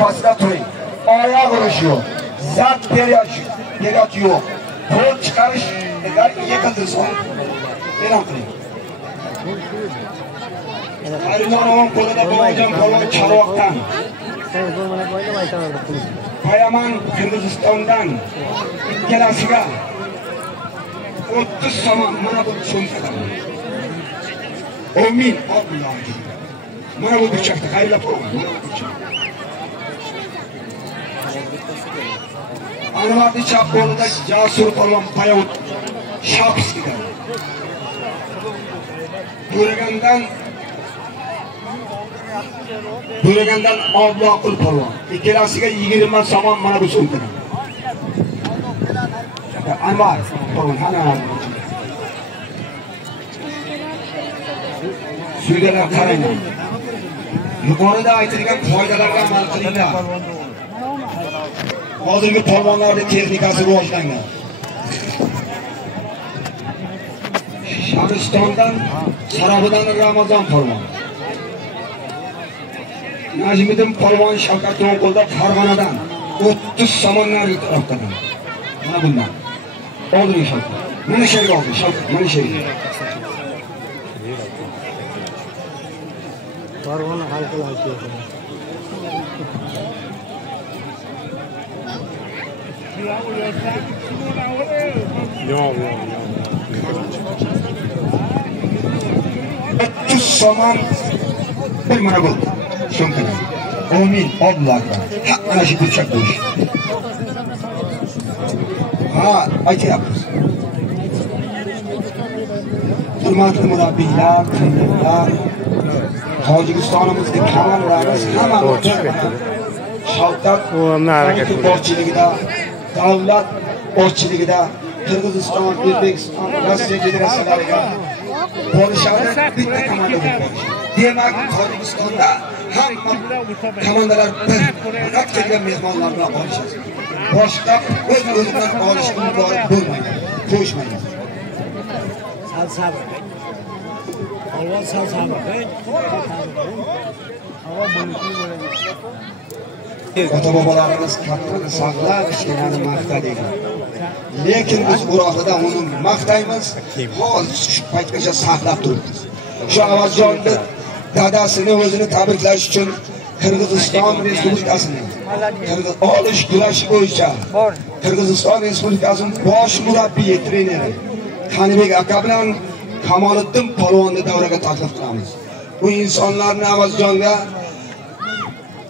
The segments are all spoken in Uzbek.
pasida turing. Oyoq urish yo'q. Zat period yo'q. Qo'l chiqarish agar yiqildirsa, e'lon qiling. Ayrimlar qo'lida bo'lgan polvon Charvoqdan. Payaman Qirg'izistondan ikkalasiga 30 so'm mana bu so'mkadan. 10 ming oldilar. Mana bu burchakda qaylab qo'ygan. Anvarning chap qo'lida Jasur polvon Payavut Shapskiga. Bo'ragandan Obloqul polvon. Ikkalasiga 20 so'm mana bu so'mkadan. Anvar polvon ana. Suydalar qarang. Yuqorida aytilgan qoidalarga amal qilinglar. Hozirgi polvonlarning texnikasi rivojlangan. Sharistondan Sarobidan Ramazon polvon. Najmiddin polvon Shavkat To'nqulda Farg'onadan 30 so'mlar yuqtiribdi. Mana bundan. Oldin Shavkat. Mana sherga oldi Shavkat, mana sherga. Farg'ona xalqi aytdi. Yo'q. So'man bir mana bu so'mkadan. 10 ming oldilar. Mana shu burchak bo'lish. Ha, aytyapmiz. Hurmatli murabbiylar, treynerlar, Tojikistonimizning kamonlarimiz hammamiz Shavkat boshchiligida, davlat boshchiligida Qirg'iziston, O'zbekiston, Rossiya federatsiyalariga borishadi, bitta komanda bo'ladi. Demak, Tojikistonda hamma komandalar bir faqat kelgan mehmonlar bilan olishadi. Boshqa o'z-o'zidan olishga muborak bo'lmaydi, qo'shmaydi. Sabr. Allah sabr. Havo bo'lishini bo'ladi. Ota-bobolarimiz kattani saqlab, kichkinani maqtadilar. Lekin biz uroqida uni maqtaymiz, hozir shu paytgacha saqlab turibmiz. Shu Avazjonni dadasini o'zini tabriklash uchun Qirg'iziston Respublikasining olish kurashi bo'yicha Qirg'iziston Respublikasining bosh murabbiyi treneri Qanibek aka bilan Kamoliddin polvonni davraga taklif qilamiz. Bu insonlarni Avazjonga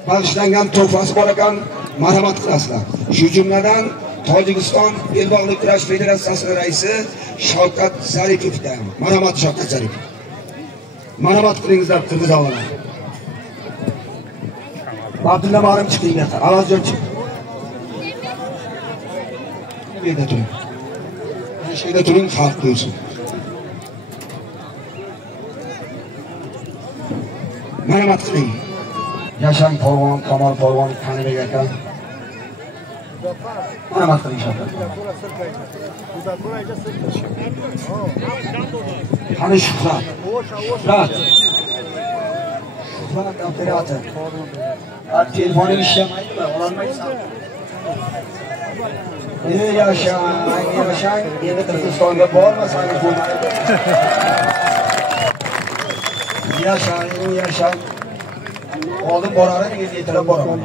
bag'ishlangan to'fasi bor ekan, marhamat qilasizlar. Shu jumladan Tojikiston Belbog'lik kurash federatsiyasining raisi Shavkat Zaripovga marhamat. Shavkat Zaripov, marhamat qilingizlar Qirg'iz avvallar. Abdulla Marim chiqinglar, Avazjon chiq. Bu yerda turing. Shu yerda turing, xalq ko'rsin. Marhamat qiling. Yashan polvon, Kamol polvon, Qanibek aka. Marhamat qiling Shavkat. Qani Shuhrat. Shuhrat operator. Telefoning ishlamaydi, ololmaysan. Yashan, endi Qirg'izistonga bormasangiz bo'lmaydi. Yashan. Oldin boraringiz, yetilib boraman.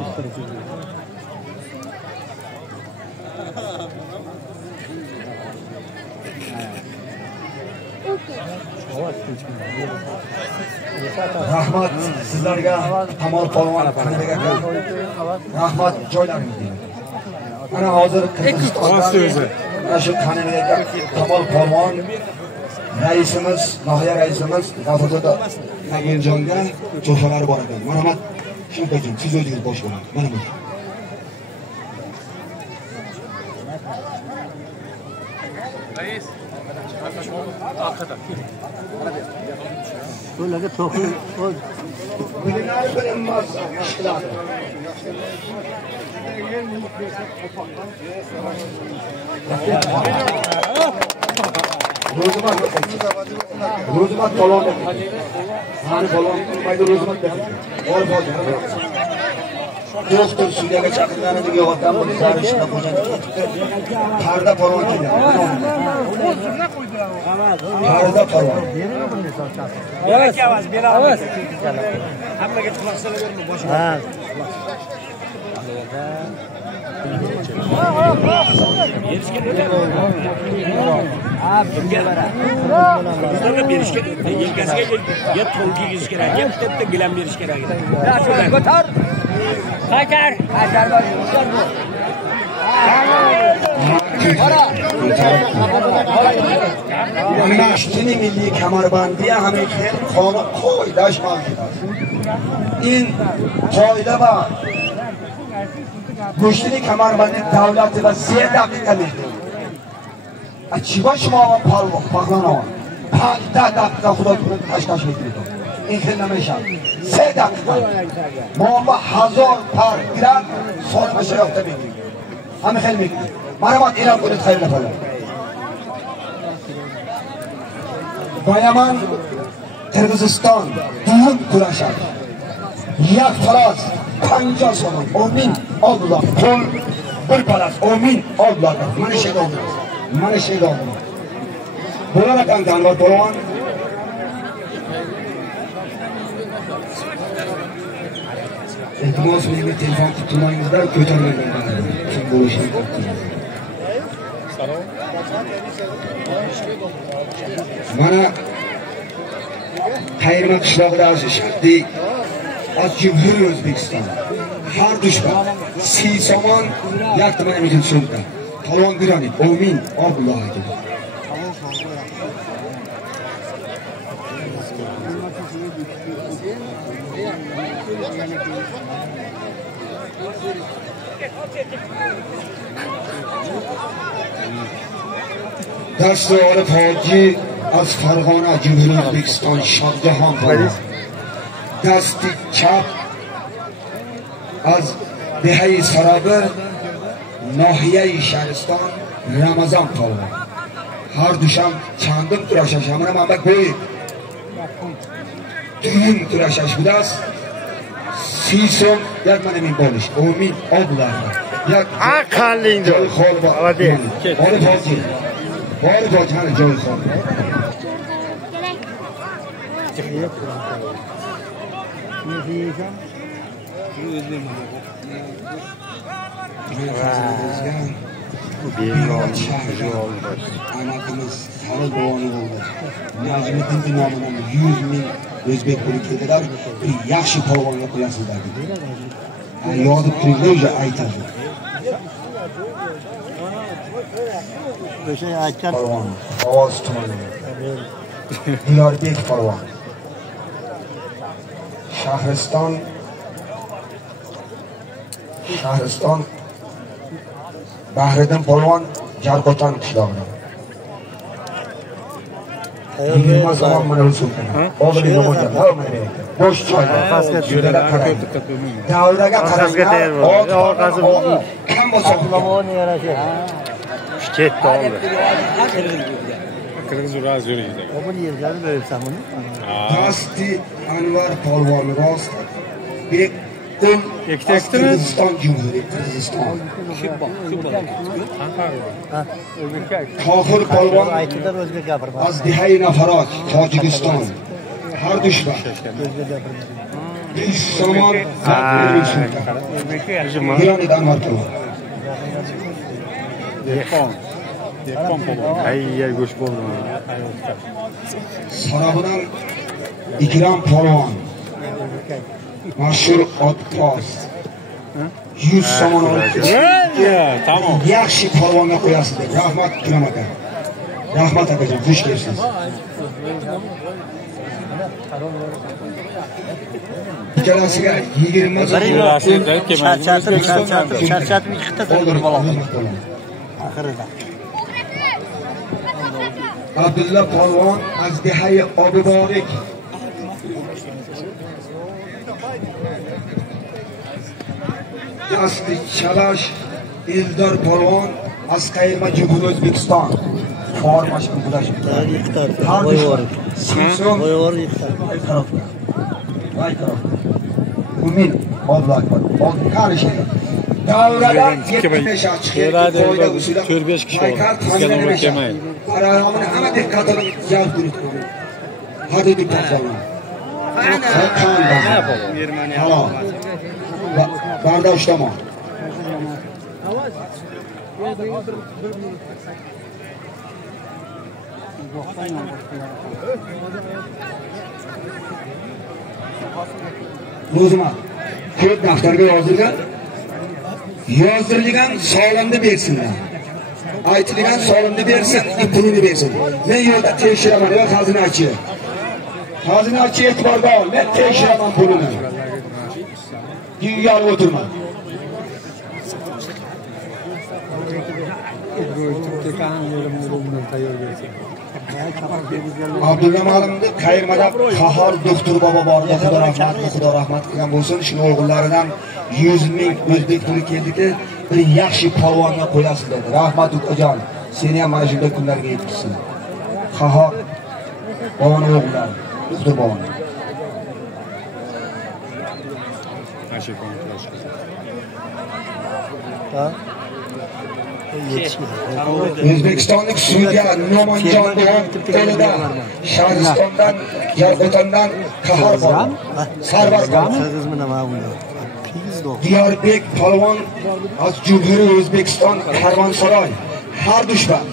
Rahmat sizlarga, Kamol polvon, Qanibek aka. Rahmat joylaringizga. Mana hozir Qirg'izistonda mana shu Qanibek aka, Kamol polvon raisimiz, nahiya raisimiz G'afurzoda Nagirjonga to'xtalari bor ekan. Marhamat, Shavkatjon, siz o'zingiz bosh bo'ling. Mana bu. Rais, arkada. Böyle tohum o. Ro'zmat polvon. Hani polvon mayda ro'zmat dedi. Bor. doktor sudyaga chaqirganida yo'qotgan bu zarishda qo'ygan. Qarda polvon keldi. Qarda polvon. Yo'q, avaz beramiz. Hammaga quloq solaverma boshqa. Ha. Bizlarga berish kerak. Yelkasiga ya to'ng kiygiz kerak, ya bitta gilam berish kerak. Ko'tar. Qaytar. Qaytar bo'l. Mashqini milliy kamarbandi hamon qonun qo'ydash mavjud. In qoida va go'shtini kamarbandi davlati va 3 daqiqa mehmon. Achiba shuma palvo pag'lano. 5 daqiqa xudo ko'rib tashkash etdi. این خیلی نمیشم 3 دقیقه ما 1000 پر گرم سال مشه یافته میگیم همه خیلی میگیم من باید اینم کنید خیلی نفرم با یمن قرغیزستان دوم kurashar یک فراز 50 سوم امین الله پول bir palas امین الله من شیدام بولا رقم دانوار بولوان iltimos menga telefon qilib turmangizlar ko'tarmayman kim bo'lishini mana Qayirma qishlog'ida shartli az Cumhur O'zbekiston har dushman si somon yaktaman metin so'mda Polvon Gurani Omin Abdulloh aka دست عارف حاجی از فرغانه جمهوری ازبکستان شادجهان پالوان دست چپ از دهه سرابر ناحیه شهرستان رمضان پالوان هر دوشم چندم تراشش همه من بگوید دوم تراشش بوده است 30 سوم یک من امین بالش امید آبولار یک جای خال با عارف حاجی Bari bacana joy son. Anakımız sarı doğanı oldu. Necmettin namından 100.000 Özbek pulu keldiler. Bir yaxshi polvonga qo'yasizlar dedi. Yozib turinglar, aytadi. Polvon, Ovoz tumani. Diyorbek polvon. Shahriston Bahriddin polvon Jarqo'tan qishlog'idan. 20 zaman mana usuldan. Oldin yo'qotgan, mana bosh choylar pastga tushdilar. Davraga qarasga orqasi kam bo'lsa lavoni yarashi. Ketdi oldi. Qirg'iz raz yo'laydi. Bu yerlarni bo'lsam uni. Dasti Anvar polvon rost. Bir Qirg'iziston Cumhuriyeti Qirg'iziston. Tohir polvon az dihai nafarat Tojikiston. Har dushman. Somon O'zbekiston. Anvar polvon. Dehqon polvon. Ayya go'sh polvon. Sarabdan Ikrom polvon. Mashhur otpoz. 100 somon olib. Tamam. Yaxshi polvonga qo'yasiz. Rahmat Ikrom aka. Rahmat akajon, xush kelibsiz. Ikkalasiga 20 charchatib ikkita bir bola. Oxirida. Abdulla polvon az dehai Obiborik. Dasti Chalash Eldor polvon az Qayirma Cumhuriyeti O'zbekiston. Formaşın bulaşı. Boyvar. Boyvar yıktar. Vay taraf. Umin. Allahu akbar. Qani şey. Davradan 75 açıq. Şöyle 4-5 kişi var. Yanıma kemayın. Kararımın ama dikkatini yaptırın. Hadi dikkat olun. Tamam. Barda uçlama. O'zima ko'p daftarga yozdirilgan sog'lomni bersinlar. Aytilgan sog'lomni bersin, pulini bersin. Men yo'lda tekshiraman yo xazinachi. Xazinachi e'tiborga ol, men tekshiraman pulini. Uyga o'tirma. Abdulla Malimni qayermada Qahor doktor bobo bordi, Xudo rahmat qilgan bo'lsin. Shuni o'g'illaridan 100 ming o'zbek puli keldiki, bir yaxshi polvonga qo'yasiz dedi. Rahmat ukajon, seni ham mana shunday kunlarga yetkazsin. Qahor boboning o'g'illari, doktor bobo. O'zbekistonlik sudya Nomonjon qo'lida Shahristondan, Yarqo'tondan Qahor bo'ldi. Sarvar bo'ldi. Diyorbek polvon az Cumhuriy O'zbekiston Karvonsaroy har dushman.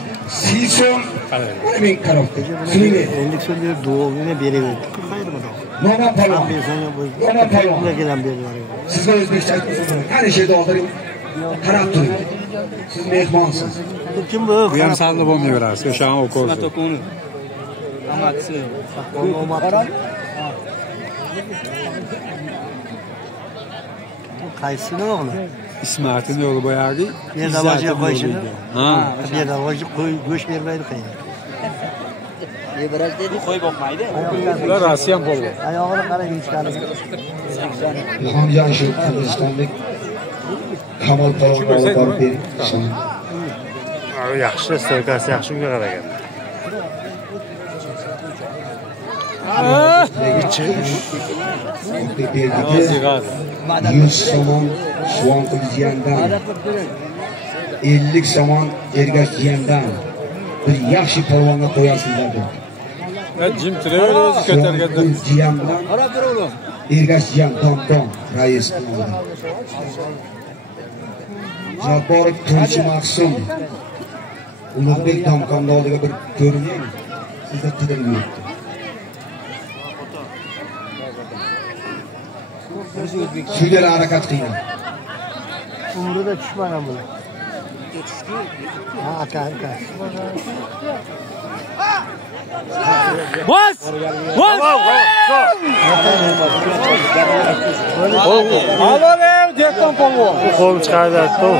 Sison men qarabdi. Seni 50 so'm berib duovini beraverdi. Nomon polvon. Nomon polvon. Sizga o'zbekcha aytasiz. Qani şeyde oldiring. Qarab turing. Siz mehmonsiz. Kim bu? Bu ham salli bo'lmayverasiz. O'shani o'qirsiz. Amatsi. Qaysini o'g'li? Ismatning o'g'li boyagi. Yerda qo'yishini. Ha. Yerda go'sht bermaydi qayda. Yebraj dedi, qo'y boqmaydi. Ular Rossiya bo'ldi. Oyog'ini qarang ichkari. Ilhomjon shu Qirg'izistonlik Kamol polvon olib borib bering. Yaxshi, stoykasi yaxshi unga qaragan. Yuz somon Suvon qilgandan 50 somon Ergashjiyandan bir yaxshi polvonga qo'yasizlar dedi. Jim Travel o'zi ko'targanda. Jiyan bilan Ergashjiyan Domdom rais bo'ldi. Jabborov Tunchi Maqsum Ulug'bek Domkonda oldiga bir ko'rining. Sizga qidiryapti. Sudyalar harakat qilgan. Umrida tushmagan bular. Ha, aka. Bas! Alo, Jetton polvon. Qo'l chiqardi-ku.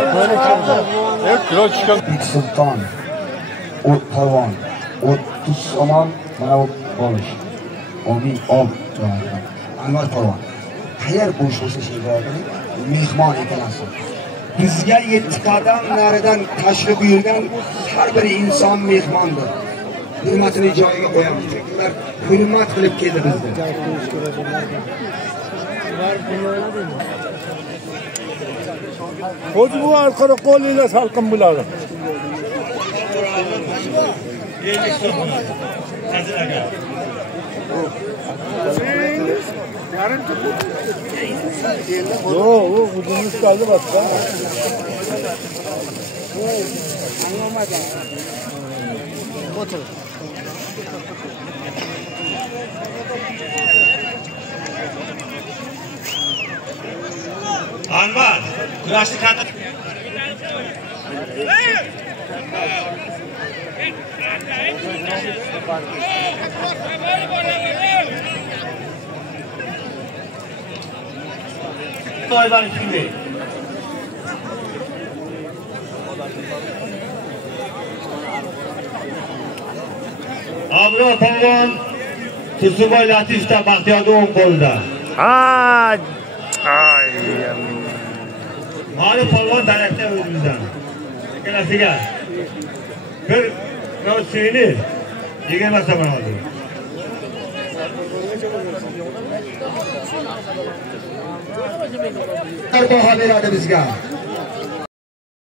Kilo tushgan. Sulton o't polvon 30 somon mana bu bo'lish. Uning Anvar polvon. Qayer bo'sh bo'lsa shegirdi, mehmon ekansiz. Bizga 7 qadam naridan tashrif buyurgan har bir inson mehmondir. Hurmatini joyiga qo'yamiz. Ular hurmat qilib keldi bizga. O'zi bu orqada qo'lingizda salqin bo'ladi. Yo'q, u hujumni chiqardi boshqa. O'tir. Anvar, kurashni qanday? To'ydan kimdi? Ablo polvon Tursunboy Latifda Baxtiyorning qo'lida. Ha! Ay. Mali polvon darakda o'zimizdan. Ikkalasiga bir suyini 20 so'm oldi. baho beradi bizga.